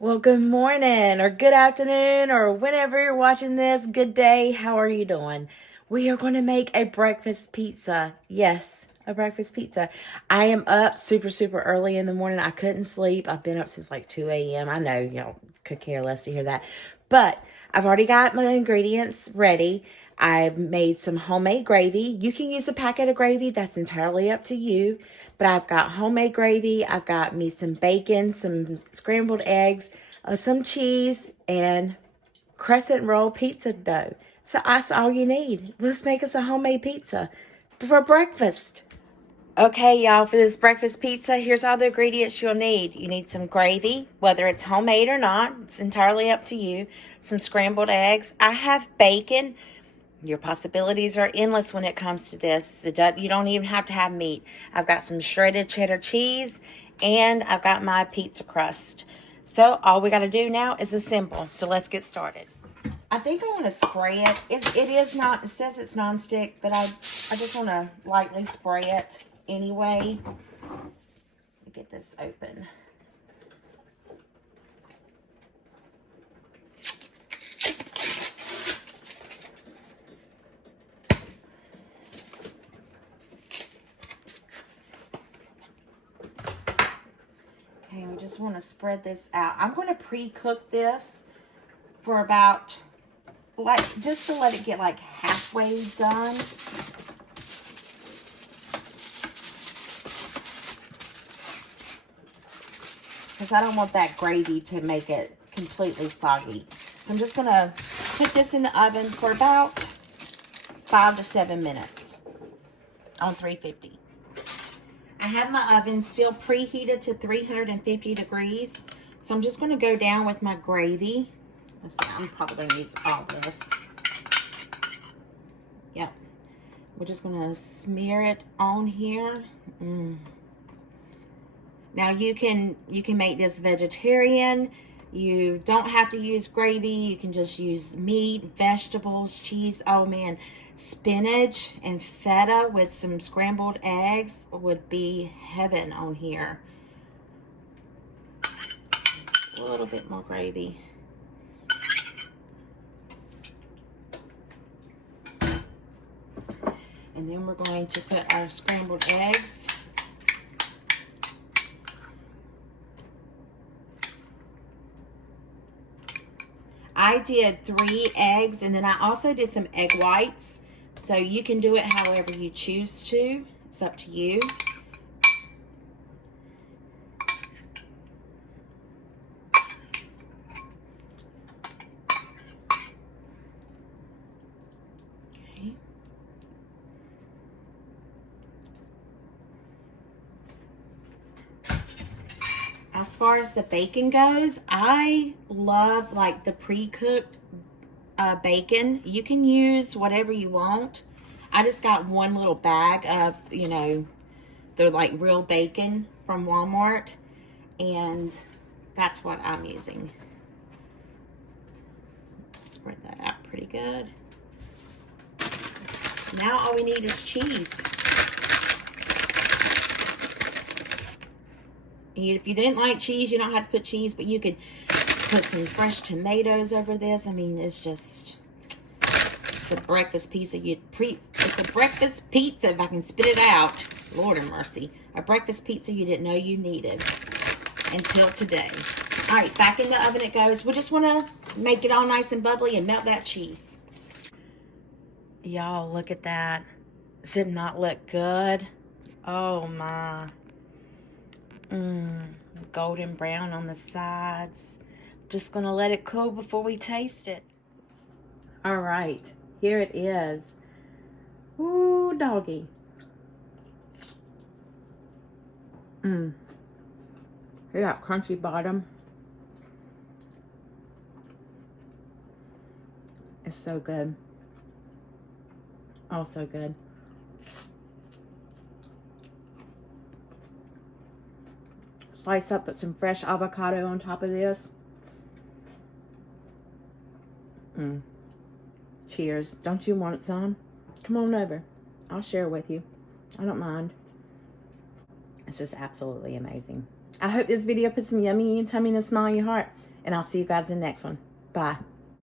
Well, good morning or good afternoon or whenever you're watching this, good day. How are you doing? We are going to make a breakfast pizza. Yes, a breakfast pizza. I am up super early in the morning. I couldn't sleep. I've been up since like 2 a.m. I know y'all could care less to hear that. But I've already got my ingredients ready. I've made some homemade gravy. You can use a packet of gravy. That's entirely up to you. But I've got homemade gravy. I've got me some bacon, some scrambled eggs, some cheese, and crescent roll pizza dough. So that's all you need. Let's make us a homemade pizza for breakfast. Okay, y'all, for this breakfast pizza, here's all the ingredients you'll need. You need some gravy, whether it's homemade or not. It's entirely up to you. Some scrambled eggs. I have bacon. Your possibilities are endless when it comes to this. You don't even have to have meat. I've got some shredded cheddar cheese, and I've got my pizza crust. So all we got to do now is assemble. So let's get started. I think I want to spray it. It says it's nonstick, but I just want to lightly spray it anyway. Get this open. Okay, we just want to spread this out. I'm going to pre-cook this for about, just to let it get like halfway done. Because I don't want that gravy to make it completely soggy. So I'm just going to put this in the oven for about 5 to 7 minutes on 350. I have my oven still preheated to 350 degrees. So I'm just going to go down with my gravy. Let's see, I'm probably going to use all this. Yep. We're just going to smear it on here. Now you can make this vegetarian. You don't have to use gravy. You can just use meat, vegetables, cheese. Oh man, spinach and feta with some scrambled eggs would be heaven on here. A little bit more gravy. And then we're going to put our scrambled eggs. I did 3 eggs, and then I also did some egg whites. So you can do it however you choose to. It's up to you. Okay. As far as the bacon goes, I love like the pre-cooked bacon. You can use whatever you want. I just got one little bag of, they're like real bacon from Walmart, and that's what I'm using. Spread that out pretty good. Now all we need is cheese. If you didn't like cheese, you don't have to put cheese, but you could put some fresh tomatoes over this. I mean, it's a breakfast pizza. It's a breakfast pizza, if I can spit it out. Lord have mercy. A breakfast pizza you didn't know you needed until today. All right, back in the oven it goes. We just want to make it all nice and bubbly and melt that cheese. Y'all, look at that. Does it not look good? Oh, my. Golden brown on the sides. Just gonna let it cool before we taste it. All right, here it is. Ooh, doggy. You got crunchy bottom. It's so good. Oh, so good. Slice up with some fresh avocado on top of this. Cheers. Don't you want some? Come on over. I'll share with you. I don't mind. It's just absolutely amazing. I hope this video puts some yummy in your tummy and a smile in your heart. and I'll see you guys in the next one. Bye.